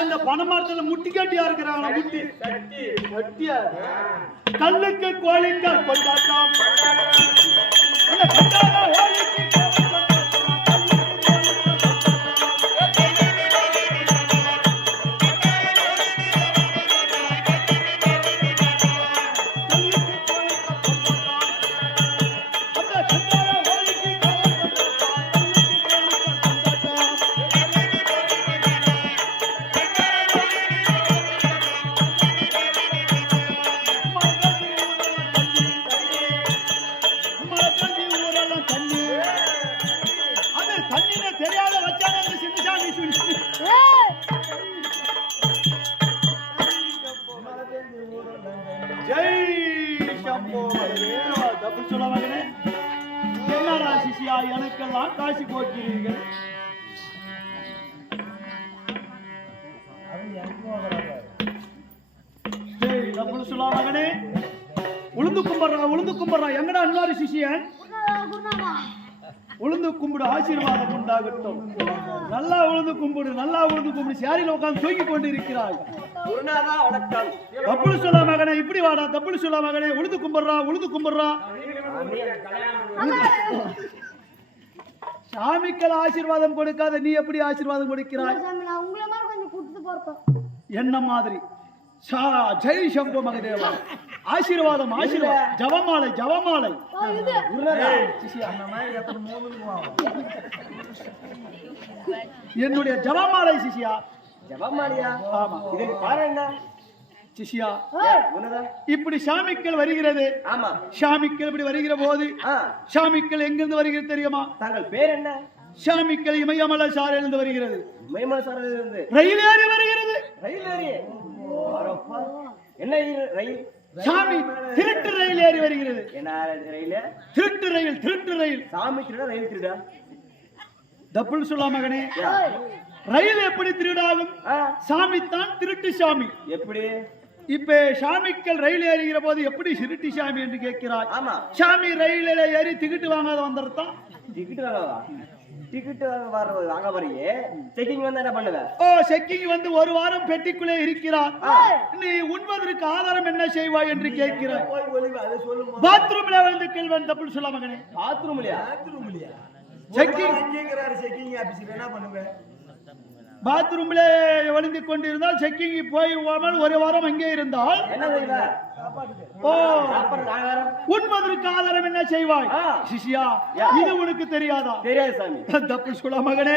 இந்த பணமரத்துல முட்டி கட்டியா இருக்கிறாங்க முட்டி கட்டியா கல்லுக்கு கோழிக்கு கொண்டாட்டம் எனக்கெல்லாம் காசி போக்கிறீர்கள் மகனே உளுந்து கும்பிடுறா எங்கடா இன்னொரு சிஷியன் உளுந்து கும்பிடு ஆசீர்வாதம் உண்டாகட்டும் நல்லா உளுந்து கும்பிடு சேரியில் உட்கார்ந்து தூங்கி கொண்டு இருக்கிறாய் தப்புளு சொல்ல மகனே இப்படி வாடா தப்புளு சொல்ல மகனே உளுந்து கும்பிடுறா சாமிக்கள் ஆசீர்வாதம் கொடுக்காத நீ எப்படி ஆசீர்வாதம் கொடுக்கிறாய் என்ன மாதிரி ஜெய் சம்போ மகதேவா ஆசீர்வாதம் ஜவமாலை என்னுடைய ஜவமாலை சிஷியா ஆமா இதுக்கு பாரு என்ன சிஷியா இப்படி சாமிக்கள் வருகிறது சாமிக்கள் இப்படி வருகிற போது சாமிக்கள் எங்கிருந்து வருகிறது தெரியுமா தங்கள் பேர் என்ன சாமிக்கள் இமயமலை சாலையிலிருந்து வருகிறது ரயில் ஏறி வருகிறது என்ன ரயில் சாமி திருட்டு ரயில் ஏறி வருகிறது என்ன ரயில் திருட்டு ரயில் சாமி திருடா ரயில் திருடா தப்புள் சொல்ல மகனே ரயில் எப்படி திருடாகும் சாமி தான் திருட்டு சாமி எப்படி இப்ப சாமிக்கள் ரயில் ஏறுகிற போது எப்படி திருட்டு சாமி என்று கேட்கிறார் சாமி ரயிலில் ஏறி டிக்கெட் வாங்காத வந்துருத்தான் டிக்கெட் வாங்க வரையே செக்கிங் வந்து என்ன பண்ணுவ செக்கிங் வந்து ஒரு வாரம் பெட்டிக்குள்ளே இருக்கிறார் நீ உண்பதற்கு ஆதாரம் என்ன செய்வாய் என்று கேட்கிறார் பாத்ரூம்ல வந்து கேள்வன் தப்பு சொல்ல மகனே பாத்ரூம்லயா செக்கிங் என்ன பண்ணுவேன் பாத்ரூம்ல ஒளிந்து கொண்டிருந்தால் செக்கிங் போய் ஒரு வாரம் அங்கே இருந்தால் உண்பதற்கு ஆதாரம் என்ன செய்வாய் சிஷியா இது உனக்கு தெரியாதா தெரியாது சாமி தப்பு சொல்ல மகனே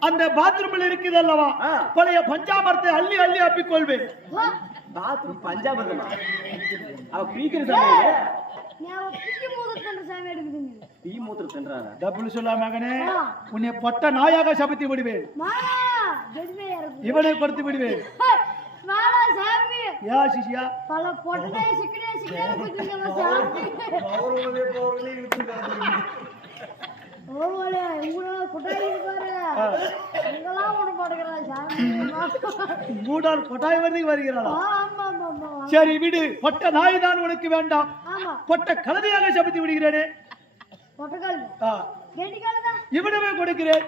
அந்த பாத்ரூம்ல இருக்குது அல்லவா பழைய பஞ்சாமரத்தை அள்ளி அள்ளி அப்பிக்கொள்வேன் பாத்ரூம் பஞ்சாமரமா அவ பீக்கிற சாமி மகனே உன்னை பொட்ட நாயாக சபித்து விடுவேன் இவனை கொடுத்து விடுவேன் சரி விடு பொட்ட நாய் தான் உனக்கு வேண்டாம் பொட்ட கலவையாக சபித்து விடுகிறேனே இவனவே கொடுக்கிறேன்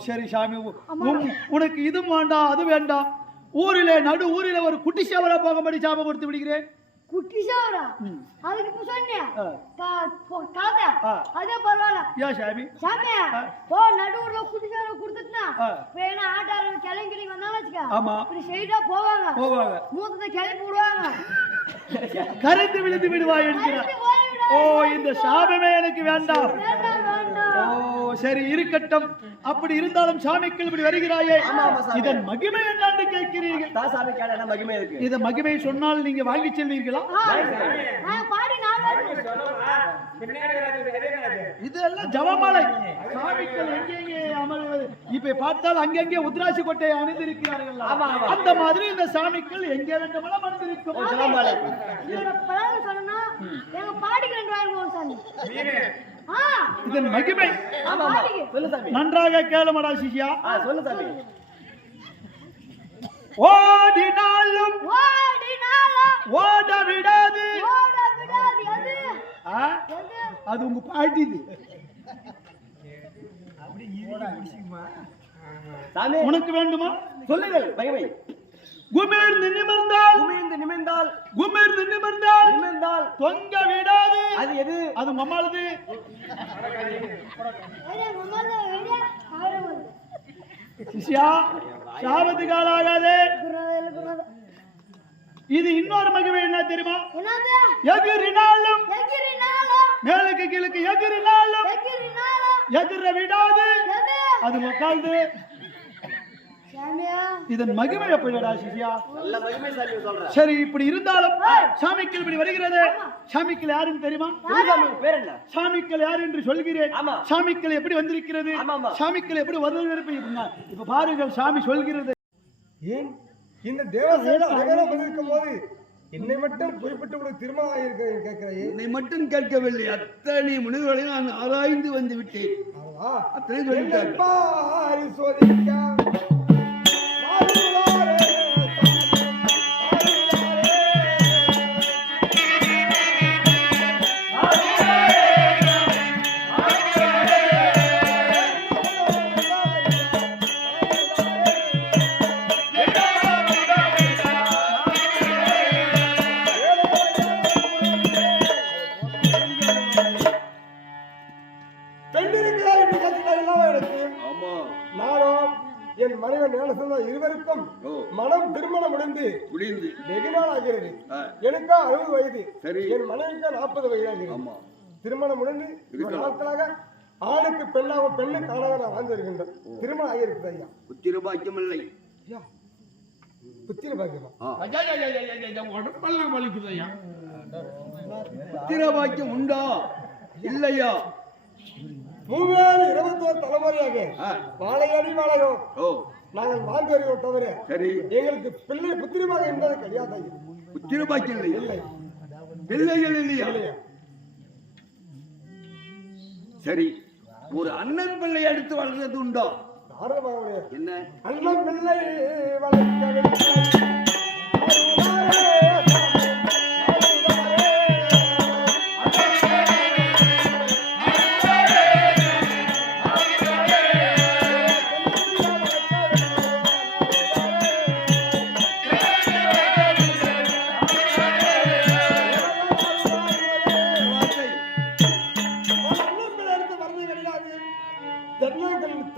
சரி சாமி உனக்கு இது வேண்டாம் அது வேண்டாம் ஊரிலே நடு ஊரில ஒரு குட்டி சேவரா போகும்படி சாபம் கொடுத்து விடுகிறேன் குட்டி சேவரா அதுக்கு இப்ப சொன்னியா அதே பரவாயில்ல யா சாமி நடுவுல குட்டி சேவரா கொடுத்துட்டுனா வேணா ஆட்டாரம் கிளம்பி வந்தாலும் வச்சுக்க இப்படி ஸ்ட்ரைட்டா போவாங்க மூத்தத்தை கிளப்பி விடுவாங்க கரைந்து விழுந்து விடுவாய் என்கிறார் இந்த சாபமே எனக்கு வேண்டாம் சரி இருக்கட்டும் அப்படி இருந்தாலும் சாமிக்கள் இப்படி வருகிறாயே இதன் மகிமை என்னன்னு கேட்கிறீர்கள் இதன் மகிமை சொன்னால் நீங்க வாங்கி செல்வீர்களா இதெல்லாம் ஜவமாலை சாமிக்கள் எங்கெங்கே அமர்வது இப்ப பார்த்தால் அங்கங்கே உத்ராசி கொட்டையை அணிந்திருக்கிறார்கள் அந்த மாதிரி இந்த சாமிக்கள் எங்கே வேண்டுமானால் அணிந்திருக்கும் இதன் மகிமை நன்றாக கேளுமடா சிஷியா ஓடினாலும் ஓட விடாது அது உங்க பாட்டிது. சாமி உனக்கு வேண்டுமா? சொல்லுங்கள் மகிமை. குமிர்ந்து நிமிர்ந்தால் குமிழ்ந்து நிமிர்ந்தால் குமிர்ந்து நிமிர்ந்தால் நிமிர்ந்தால் தொங்க விடாது. அது எது? அது மம்மாளுது. சிஷ்யா, சாபத்துக்கு ஆளாகாதே. இது இன்னொரு மகிமை என்ன தெரியுமா? எகிரினாலும் மேலுக்கு கீழுக்கு எகிரினாலும் எகிர விடாது. அது உட்கார்ந்து இதன் மகிமை எப்படிடா சிஷ்யா? நல்ல மகிமை சாமி சொல்றேன். சரி, இப்படி இருந்தாலும் சாமிக்கள் இப்படி வருகிறது. சாமிக்கள் யாருன்னு தெரியுமா? சாமி பேர் என்ன? சாமிக்கள் யார் என்று சொல்கிறேன். ஆமா. சாமிக்கள் எப்படி வந்திருக்கிறது? ஆமாமா. சாமிக்கள் எப்படி வருகிறது? இப்ப பாருங்கள், சாமி சொல்கிறது. ஏன் இந்த தேவசேன அனைவரும் வந்திருக்கும் போது என்னை மட்டும் குறிப்பிட்டு உங்களுக்கு திருமணம் ஆகியிருக்க கேட்கிறேன். என்னை மட்டும் கேட்கவில்லை, அத்தனை முனிவர்களையும் நான் ஆராய்ந்து வந்து விட்டேன். அத்தனை சொல்லிட்டாங்க. ஆமா, நானும் என் மனைவன் ஞானசந்தா இருவருக்கும் மனம் திருமணம் முடிந்து முடிந்து வெகு நாள் ஆகிறது. எனக்கா 60 வயது, சரி. என் மனைவிக்கா 40 வயது ஆகிறது. ஆமா, திருமணம் முடிந்து நாட்களாக ஆணுக்கு பெண்ணாக பெண்ணுக்கு ஆணாக நான் வாழ்ந்து வருகின்றோம். திருமணம் ஆகியிருக்குது ஐயா. புத்திர பாக்கியம் இல்லை. ஐயா, புத்திர பாக்கியமா? உடம்பெல்லாம் வலிக்குது ஐயா. புத்திர பாக்கியம் உண்டா இல்லையா? 21 தலைமுறையாக வாழையடி வாழையோ ஓ, நாங்கள் வாழ்ந்து வருகிறோம் தவிர சரி. எங்களுக்கு பிள்ளை புத்திரமாக என்பது கிடையாது ஐயா. புத்திர பாக்கியம் இல்லை. இல்லை, பிள்ளைகள் இல்லையா? இல்லையா? சரி, ஒரு அண்ணன் பிள்ளை எடுத்து வளர்றது உண்டா? நாரதமாக என்ன? அண்ணன் பிள்ளை வளர்க்க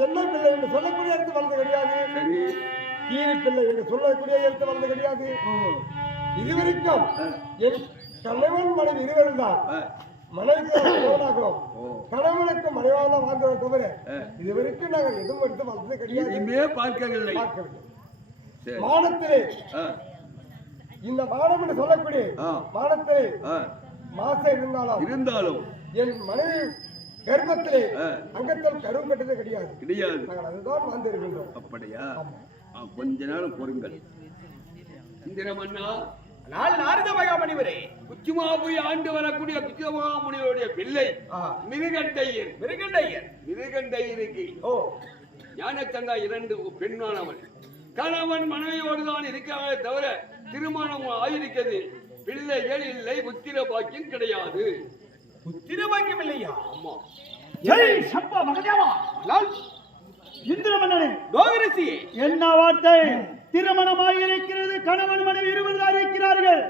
தென்னை பிள்ளை என்று சொல்லக்கூடிய இடத்து வளர்ந்து கிடையாது. சரி. கீரி பிள்ளை என்று சொல்லக்கூடிய இடத்து வளர்ந்து கிடையாது. இதுவரைக்கும் என் கணவன் மனைவி இருவரும் தான் மனைவிக்கு கணவனாகிறோம், கணவனுக்கு மனைவாக தான் வாழ்ந்தோம் தவிர இதுவரைக்கும் நாங்கள் எதுவும் எடுத்து வளர்ந்தது கிடையாது. இனிமே பார்க்கவில்லை. பார்க்கவில்லை. சரி. மானத்திலே இந்த மானம் என்று சொல்லக்கூடிய மானத்திலே மாசம் இருந்தாலும் என் மனைவி கர்ப்பத்திலே அங்கத்தில் கருவு கட்டது கிடையாது. நாங்கள் அதுதான் வாழ்ந்து இருக்கின்றோம். அப்படியா? கொஞ்ச நேரம் பொறுங்கள். இந்திரமன்னா, நாரத மகாமுனிவரே, உச்சிமாபுரி ஆண்டு வரக்கூடிய உச்சிமாமுனிவருடைய பிள்ளை மிருகண்டையர். மிருகண்டையருக்கு ஞானச்சந்தா 2 பெண்ணானவன். கணவன் மனைவியோடு தான் இருக்கிறார்களே தவிர திருமணம் ஆயிருக்கிறது. பிள்ளைகள் இல்லை, புத்திர பாக்கியம் கிடையாது. புத்திர பாக்கியம் இல்லையா? ஆமா. ஜெய் சம்பா மகதேவா. இந்திரமன்னனே, டோகரிசி, என்ன வார்த்தை? திருமணமாயிருக்கிறது, கணவன் மனைவி இருவர் தான் இருக்கிறார்கள்.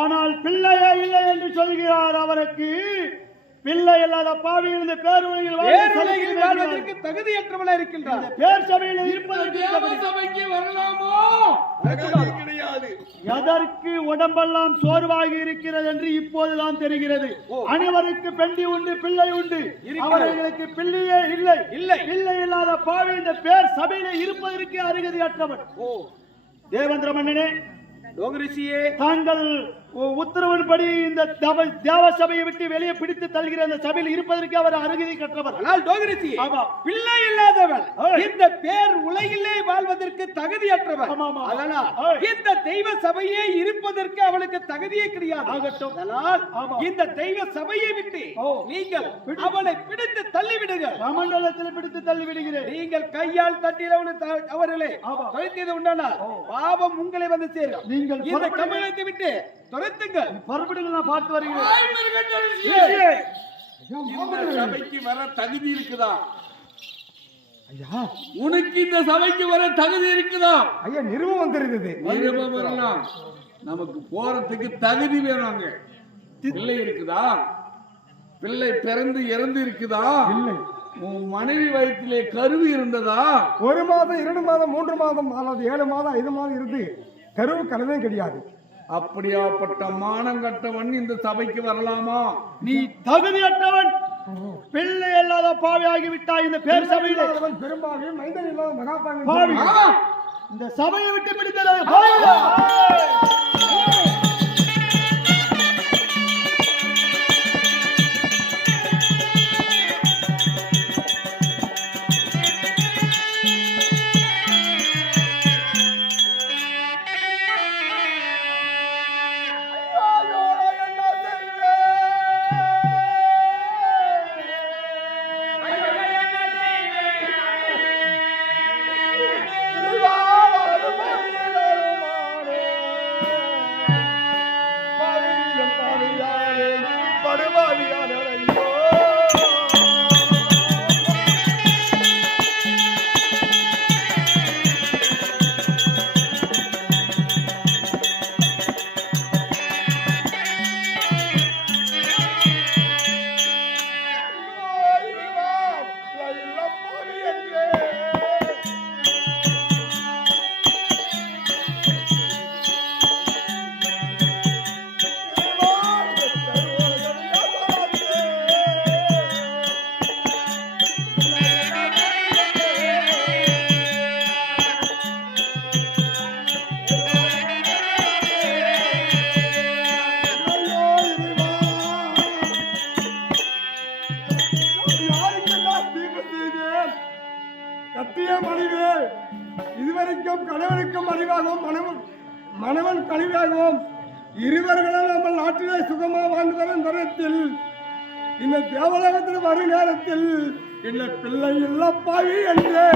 ஆனால் பிள்ளையே இல்லை என்று சொல்கிறார். அவருக்கு பிள்ளை இல்லாத பாவி இருந்து பேருலகில் வாழ்வதற்கு தகுதியற்றவளா இருக்கின்றார். பேர் சபையில் இருப்பதற்கு சபைக்கு வரலாமோ? கிடையாது. எதற்கு உடம்பெல்லாம் சோர்வாகி இருக்கிறது என்று இப்போதுதான் தெரிகிறது. அனைவருக்கு பெண்டி உண்டு, பிள்ளை உண்டு. அவர்களுக்கு பிள்ளையே இல்லை. பிள்ளை இல்லாத பாவி இந்த பேர் சபையில இருப்பதற்கு அருகதையற்றவன். தேவேந்திர மன்னனே, தாங்கள் உத்தரவின்படி இந்த தேவ சபையை விட்டு வெளியே பிடித்து தள்ளுகிற அந்த சபையில் இருப்பதற்கு அவர் அருகதை கற்றவர். பிள்ளை இல்லாதவன் இந்த பேர் உலகிலே வாழ்வதற்கு தகுதியற்றவர். அதனால் இந்த தெய்வ சபையே இருப்பதற்கு அவளுக்கு தகுதியே கிடையாது. அதனால் இந்த தெய்வ சபையை விட்டு நீங்கள் அவளை பிடித்து தள்ளிவிடுங்கள். கமண்டலத்தில் பிடித்து தள்ளிவிடுகிறேன். நீங்கள் கையால் தட்டினவனு அவர்களே தொலைத்தது உண்டானால் பாவம் உங்களை வந்து சேரும். நீங்கள் இந்த கமலத்தை விட்டு துரத்துங்கள். மறுபடியும் நான் பார்த்து வருகிறேன். இந்த சபைக்கு வர தகுதி இருக்குதா? ஐயா உனக்கு இந்த சபைக்கு வர தகுதி இருக்குதா? ஐயா நிறுவம் வந்திருக்குது. நிருபம் வரலாம். நமக்கு போறதுக்கு தகுதி வேணுங்க. பிள்ளை இருக்குதா? பிள்ளை பிறந்து இறந்து இருக்குதா? இல்லை. உன் மனைவி வயிற்றிலே கருவி இருந்ததா? 1 மாதம் 2 மாதம் 3 மாதம் அல்லது 7 மாதம் 5 மாதம் இருந்து கருவு கலவே கிடையாது. அப்படியாப்பட்ட மானம் கட்டவன் இந்த சபைக்கு வரலாமா? நீ தகுதியற்றவன், பிள்ளை இல்லாத பாவி ஆகிவிட்டாய். இந்த பேர் சபையிலே அவன் பெரும்பாவி மைந்தன் இல்லாத மகாபாவி பாவி. ஆமா. இந்த சபையை விட்டு பிடித்தது கட்டிய மனைவி இதுவரைக்கும் கணவனுக்கும் அறிவாகவும் மணவன் கழிவாகவும் இருவர்களும் நம்ம நாட்டிலே சுகமா வாழ்ந்து வரும் தருணத்தில் இந்த தேவலோகத்தில் வரும் நேரத்தில் இந்த பிள்ளை இல்லப்பாவி என்றே